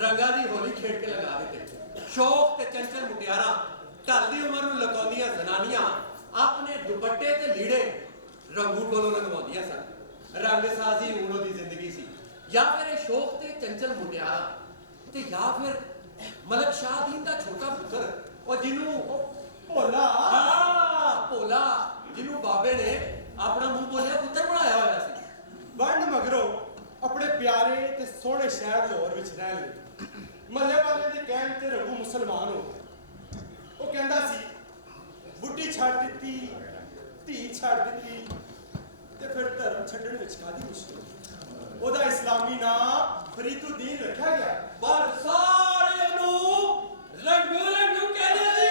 रंगा दी होली खेड़ के लगा देते। शौक ते चंचल मुटियारा ढलदी उमर नूं लकाउंदियां जनानियां अपने दुपट्टे ते लीड़े रंगू कोलों रंगवाउंदियां सन। रंग साजी उन्हों दी जिंदगी सी, या फिर शौक ते चंचल मुटियारा ते या फिर मलक शाहदीन दा छोटा पुत्र और जिन्हों भोला भोला जिन्हों बाबे ने अपना मुंह बोलिया पुत्र बनाया होया सी। वंड मगरों अपने प्यारे ते सोहने शहर लाहौर विच रहन लगे। महल्ले वाले दे कहण ते रघु मुसलमान हो गया। वो कहंदा सी बुढ़ी छड़ दित्ती, धी छड़ दित्ती ते फिर धर्म छड्डण विच कादी मुश्किल। ओदा इस्लामी नाम फरीदुद्दीन रखा गया, पर सारे नूं रंगू रंगू कहदे सी।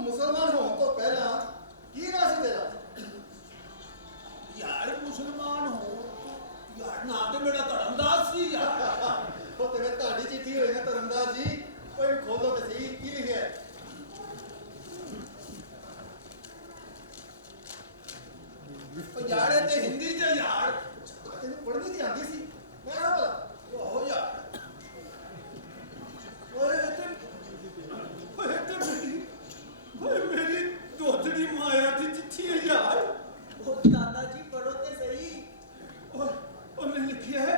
मुसलमान होने तो पहला की ना सी तेरा? यार मुसलमान हो यार ना तो मेरा धर्मदास सी यार। वो तेरे ताड़ी चिट्ठी होई ना धर्मदास जी, कोई खोलो ते सही की लिखिया है? यार ये ते हिंदी च यार तेन पढ़नी ती आंदी सी, मैं ना पता ओहो यार मेरी दोतड़ी माया की चिट्ठी है यार। ओ दादाजी पढ़ो ते सही। और मैंने लिखा है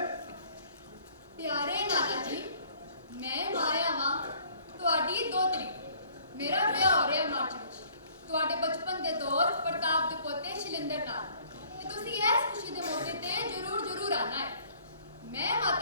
प्यारे दादा जी, मैं माया मां ਤੁਹਾਡੀ ਦੋਤਰੀ। ਮੇਰਾ ਵਿਆਹ ਹੋ ਰਿਹਾ ਮਾਰਚ ਵਿੱਚ ਤੁਹਾਡੇ ਬਚਪਨ ਦੇ ਦੌਰ ਪ੍ਰਤਾਪ ਦੇ ਪੋਤੇ ਸ਼ਿਲਿੰਦਰ ਨਾਲ, ਤੇ ਤੁਸੀਂ ਇਸ ਖੁਸ਼ੀ ਦੇ ਮੌਕੇ ਤੇ ਜ਼ਰੂਰ ਆਣਾ ਹੈ। ਮੈਂ ਮਾਤਾ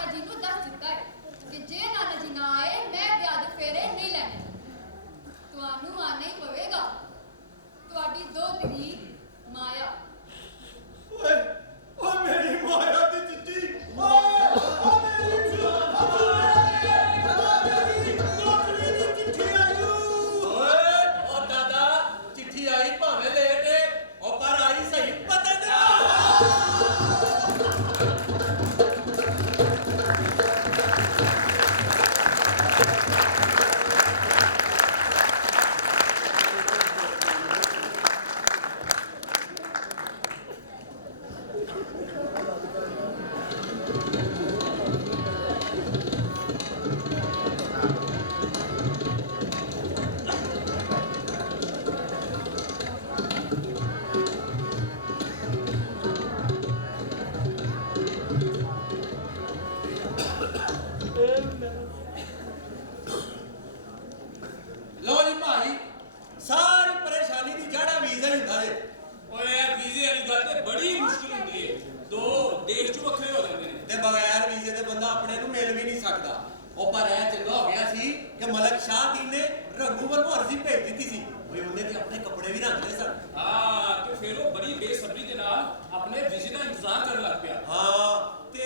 ਉਹ ਪਰ ਇਹ ਚੰਗਾ ਹੋ ਗਿਆ ਸੀ ਕਿ ਮਲਕ ਸ਼ਾਹਦੀਨ ਨੇ ਰੰਗੂ ਵੱਲੋਂ ਅਰਜ਼ੀ ਭੇਜ ਦਿੱਤੀ ਸੀ ਵੀ ਉਹਨੇ ਤੇ ਆਪਣੇ ਕੱਪੜੇ ਵੀ ਰੰਗ ਲਏ ਸਨ। ਹਾਂ ਤੇ ਫਿਰ ਉਹ ਬੜੀ ਬੇਸਬਰੀ ਦੇ ਨਾਲ ਆਪਣੇ ਵੀਜ਼ੇ ਦਾ ਇੰਤਜ਼ਾਰ ਕਰਨ ਲੱਗ ਪਿਆ। ਹਾਂ ਤੇ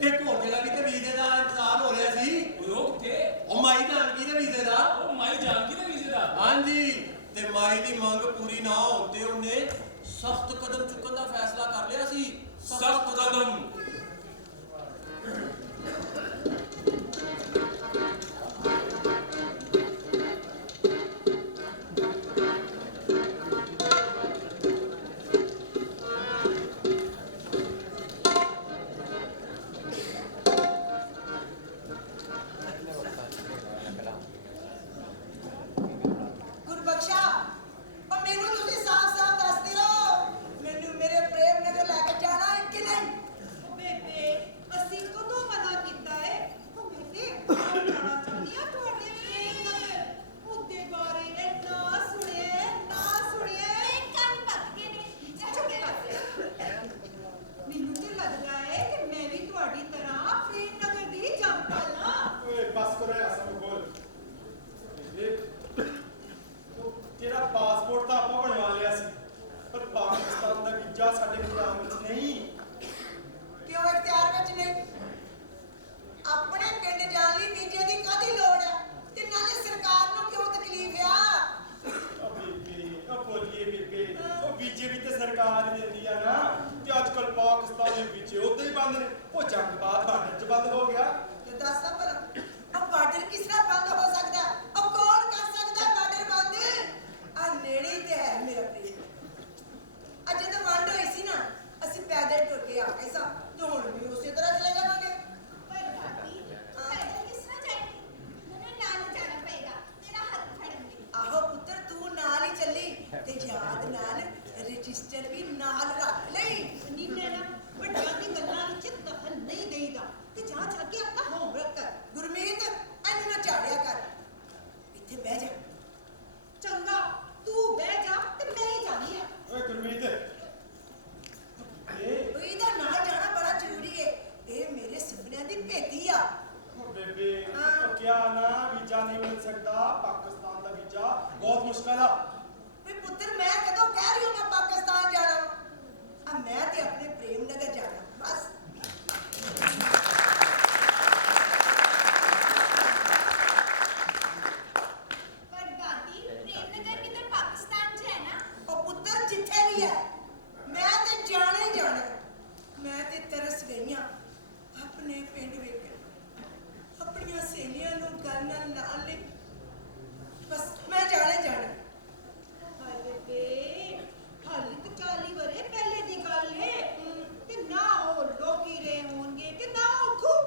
ਇੱਕ ਹੋਰ ਜਗ੍ਹਾ ਵੀ ਤੇ ਵੀਜ਼ੇ ਦਾ ਇੰਤਜ਼ਾਰ ਹੋ ਰਿਹਾ ਸੀ। ਉਹ ਕਿੱਥੇ? ਉਹ ਮਾਈ ਜਾਨਕੀ ਦੇ ਵੀਜ਼ੇ ਦਾ। ਉਹ ਮਾਈ ਜਾਨਕੀ ਦੇ ਵੀਜ਼ੇ ਦਾ? ਹਾਂਜੀ ਤੇ ਮਾਈ ਦੀ ਮੰਗ ਪੂਰੀ ਨਾ ਹੋਣ ਤੇ ਉਹਨੇ ਸਖਤ ਕਦਮ ਚੁੱਕਣ ਦਾ ਫੈਸਲਾ ਕਰ ਲਿਆ ਸੀ। ਸਖਤ ਕਦਮ? ਗੁਰਬਖਸ਼ਾ, ਉਹ ਮੈਨੂੰ ਤੁਸੀਂ ਸਾਫ਼-ਸਾਫ਼ ਦੱਸ ਦਿਓ, ਮੈਨੂੰ ਮੇਰੇ ਪ੍ਰੇਮ ਨਗਰ ਲੈ ਕੇ ਜਾਣਾ ਹੈ ਕਿ ਨਹੀਂ? ਬੇਬੇ, ਅਸੀਂ ਕਦੋਂ ਮਨਾ ਕੀਤਾ ਹੈ? ਉਹ ਮੈਂ ਤੇ ਜਾਣਾ ਚਾਹੁੰਦੀ ਹਾਂ ਤੁਹਾਡੇ ਪ੍ਰੇਮ ਨਗਰ। ਉਹਦੇ ਬਾਰੇ ਇੰਨਾ ਸੁਣਿਆ, ਕੰਨ ਪੱਕ ਗਏ ਨੇ। ਚੁੱਪ ਕਰ। ਮੈਨੂੰ ਤੇ ਲੱਗਦਾ ਹੈ ਕਿ ਮੈਂ ਵੀ ਤੁਹਾਡੀ ਤਰ੍ਹਾਂ ਪ੍ਰੇਮ ਨਗਰ ਦੀ ਜੰਪਲ ਹਾਂ। ਓਏ ਬਸ ਕਰੋ ਯਾਰ ਸਭ ਕੋਲ। ਇਹ ਤੇਰਾ ਪਾਸਪੋਰਟ ਤਾਂ ਆਪਾਂ ਬਣਵਾ ਲਿਆ ਸੀ, ਪਰ ਪਾਕਿਸਤਾਨ ਦਾ ਵੀਜ਼ਾ ਸਾਡੇ ਪੰਜਾਬ ਵਿੱਚ ਨਹੀਂ। ਕਿਉਂ ਇਖਤਿਆਰ ਵਿੱਚ ਨਹੀਂ? ਆਪਣੇ ਪਿੰਡ ਜਾਣ ਲਈ ਵੀਜ਼ੇ ਦੀ ਕਾਹਦੀ ਲੋੜ ਹੈ? ਤੇ ਨਾਲੇ ਸਰਕਾਰ ਨੂੰ ਕਿਉਂ ਤਕਲੀਫ ਆ? ਉਹ ਬੀਬੀ, ਉਹ ਬੋਲੀਏ ਬੀਬੀ, ਉਹ ਵੀਜ਼ੇ ਵੀ ਤੇ ਸਰਕਾਰ ਹੀ ਦਿੰਦੀ ਆ ਨਾ। ਤੇ ਅੱਜ ਕੱਲ ਪਾਕਿਸਤਾਨ ਦੇ ਵੀਜ਼ੇ ਉਦਾਂ ਹੀ ਬੰਦ ਨੇ। ਉਹ ਜੰਗ ਬਾਅਦ ਬਾਰਡਰ 'ਚ ਬੰਦ ਹੋ ਗਿਆ। ਤੇ ਦੱਸ ਭਲਾ, ਉਹ ਬਾਰਡਰ ਕਿਸ ਤਰ੍ਹਾਂ ਬੰਦ ਹੋ ਸਕਦਾ? ਉਹ ਕੌਣ ਕਰ ਸਕਦਾ ਬਾਰਡਰ ਬੰਦ? ਆ ਨੇੜੇ ਹੀ ਤੇ ਹੈ ਮੇਰਾ ਪ੍ਰੇਮ। ਅੱਜ ਜਦੋਂ ਵੰਡ ਹੋਈ ਸੀ ਨਾ, ਅਸੀਂ ਪੈਦਲ ਟੁਰ ਕੇ ਆ ਗਏ ਸਾਂ, ਤੇ ਹੁਣ ਵੀ ਉਸੇ ਤਰ੍ਹਾਂ ਚਲੇ ਜਾਵਾਂਗੇ। ਪਰ ਦਾਦੀ, ਪੈਦਲ ਕਿਸ ਤਰ੍ਹਾਂ ਜਾਏਗੀ? ਮੈਨੂੰ ਨਾਲ ਜਾਣਾ ਪਏਗਾ, ਤੇਰਾ ਹੱਥ ਫੜਨਗੇ। ਆਹੋ ਪੁੱਤਰ, ਤੂੰ ਨਾਲ ਹੀ ਚੱਲੀ ਤੇ ਯਾਦ ਨਾਲ ਰਜਿਸਟਰ ਵੀ ਨਾਲ ਰੱਖ ਲਈ। ਨੀਲੇ ਨਾ ਵੱਡਿਆਂ ਦੀ ਗੱਲਾਂ ਵਿੱਚ ਦਖਲ ਨਹੀਂ ਦੇਈਦਾ ਤੇ ਜਾ ਕੇ ਆਪਣਾ ਹੋਮਵਰਕ ਕਰ। ਗੁਰਮੀਤ, ਇਹਨੂੰ ਨਾ ਝਾੜਿਆ ਕਰ, ਇੱਥੇ ਬਹਿ ਜਾ। ਚੰਗਾ, ਤੂੰ ਬਹਿ ਜਾ ਤੇ ਮੈਂ ਹੀ ਜਾਣੀ ਆ। ਓਏ ਗੁਰਮੀਤ, ਇਹ ਇਹਦਾ ਨਾਲ ਜਾਣਾ ਬੜਾ ਜ਼ਰੂਰੀ ਹੈ। ਇਹ ਮੇਰੇ ਸੁਪਨਿਆਂ ਦੀ ਭੇਤੀ ਆ। ਉਹ ਬੇਬੇ, ਉਹ ਕਿਹਾ ਨਾ ਵੀਜ਼ਾ ਨਹੀਂ ਮਿਲ ਸਕਦਾ। ਪਾਕਿਸਤਾਨ ਦਾ ਵੀਜ਼ਾ ਬਹੁਤ ਮੁਸ਼ਕਲ ਆ। ਵੀ ਪੁੱਤਰ, ਮੈਂ ਕਦੋਂ ਕਹਿ ਰਹੀ ਹਾਂ ਮੈਂ ਪਾਕਿਸਤਾਨ ਜਾਣਾ? ਆ ਮੈਂ ਤੇ ਆਪਣੇ ਪ੍ਰੇਮ ਨਗਰ ਜਾਣਾ ਬਸ। ਪਰ ਦਾਦੀ, ਪ੍ਰੇਮ ਨਗਰ ਕਿਧਰ ਪਾਕਿਸਤਾਨ 'ਚ ਹੈ ਨਾ? ਉਹ ਪੁੱਤਰ ਜਿੱਥੇ ਵੀ ਹੈ, ਮੈਂ ਤੇ ਜਾਣਾ ਹੀ ਜਾਣਾ। ਮੈਂ ਤੇ ਤਰਸ ਗਈਆਂ ਆਪਣੇ ਪਿੰਡ ਵੇਖਣ, ਆਪਣੀਆਂ ਸਹੇਲੀਆਂ ਨੂੰ ਗੱਲ ਨਾਲ ਲਈ। ਬਸ ਮੈਂ ਜਾਣਾ ਹੀ ਜਾਣਾ। ਹਾਏ ਬੇਬੇ, ਹਾਲੇ ਤਾਂ 40 ਵਰੇ ਪਹਿਲੇ ਦੀ ਗੱਲ ਹੈ। ਤੇ ਨਾ ਉਹ ਲੋਕੀ ਰਹੇ ਹੋਣਗੇ ਤੇ ਨਾ ਉਹ ਖੂਹ।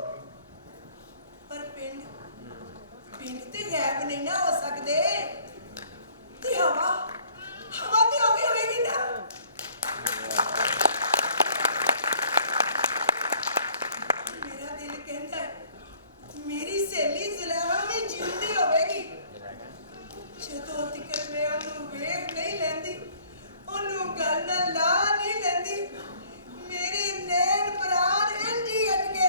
ਪਰ ਪਿੰਡ ਤੇ ਗਾਇਬ ਨਹੀਂ ਨਾ ਹੋ ਸਕਦੇ। ਤੇ ਹਵਾ ਤੇ ਹੋ ਗਈ ਹੋਵੇਗੀ ਨਾ। ਮੇਰਾ ਦਿਲ ਕਹਿੰਦਾ ਹੈ, ਮੇਰੀ ਸਹੇਲੀ ਜ਼ੁਲੈਖਾ ਵੀ ਜਿਉਂਦੀ ਹੋਵੇਗੀ। ਜਦੋਂ ਤੱਕ ਮੈਂ ਉਹਨੂੰ ਵੇਖ ਨਹੀਂ ਲੈਂਦੀ, ਉਹਨੂੰ ਗੱਲ ਨਾਲ ਲਾ ਨਹੀਂ ਲੈਂਦੀ, ਮੇਰੇ ਨੈਣ ਪ੍ਰਾਣ ਇੰਝ ਹੀ ਅਟਕੇ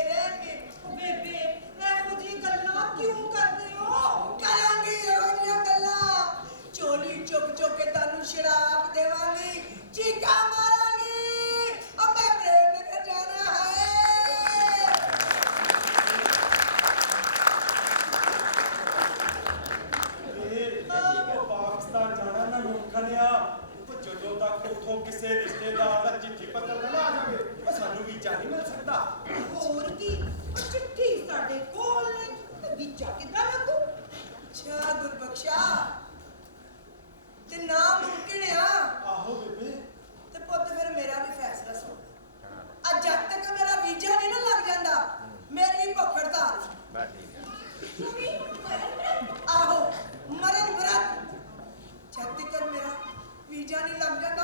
ਰਹਿਣਗੇ। ਬੇਬੇ, ਇਹੋ ਜਿਹੀ ਗੱਲਾਂ ਕਿਉਂ ਕਰਦੇ ਹੋ? ਕਰਾਂਗੀ ਇਹੋ ਜਿਹੀਆਂ ਗੱਲਾਂ, ਚੋਲੀ ਚੁੱਕ ਕੇ ਤੁਹਾਨੂੰ ਸ਼ਰਾਬ ਦੇਵਾਂਗੀ, ਚੀਕਾਂ ਮਾਰਾਂਗੀ। ਮੈਂ ਪ੍ਰੇਮ ਨਗਰ ਜਾਣਾ ਹੈ। ਉਹ ਪਾਕਿਸਤਾਨ ਜਾਣਾ ਨਾ ਮੁਮਕਨ ਆ। ਉਹ ਜਦੋਂ ਤੱਕ ਉੱਥੋਂ ਕਿਸੇ ਰਿਸ਼ਤੇਦਾਰ ਦਾ ਚਿੱਠੀ ਪੱਤਰ ਨਾ ਆ ਜਾਵੇ, ਉਹ ਸਾਨੂੰ ਵੀਜ਼ਾ ਨਹੀਂ ਮਿਲ ਸਕਦਾ। ਹੋਰ ਕੀ, ਉਹ ਚਿੱਠੀ ਸਾਡੇ ਕੋਲ ਨੇ ਤੇ ਵੀਜ਼ਾ ਕਿੱਦਾਂ ਲੱਗੂ? ਅੱਛਾ ਗੁਰਬਖਸ਼ਾ, ਤੇ ਨਾ ਮੁਮਕਿਨ ਆ। ਆਹੋ ਬੇਬੇ, ਤੇ ਪੁੱਤ ਫਿਰ ਮੇਰਾ ਵੀ ਫੈਸਲਾ ਸੁਣ। ਅੱਜ ਜਦ ਤੱਕ ਮੇਰਾ ਵੀਜ਼ਾ ਨਹੀਂ ਨਾ ਲੱਗ ਜਾਂਦਾ, ਮੇਰੀ ਭੁੱਖ ਹੜਤਾਲ। ਤੂੰ ਵੀ ਮਰਨ ਵਰਤ? ਆਹੋ, ਮਰਨ ਵਰਤ। ਜਦ ਤੱਕ ਮੇਰਾ ਵੀਜ਼ਾ ਨਹੀਂ ਲੱਗ ਜਾਂਦਾ,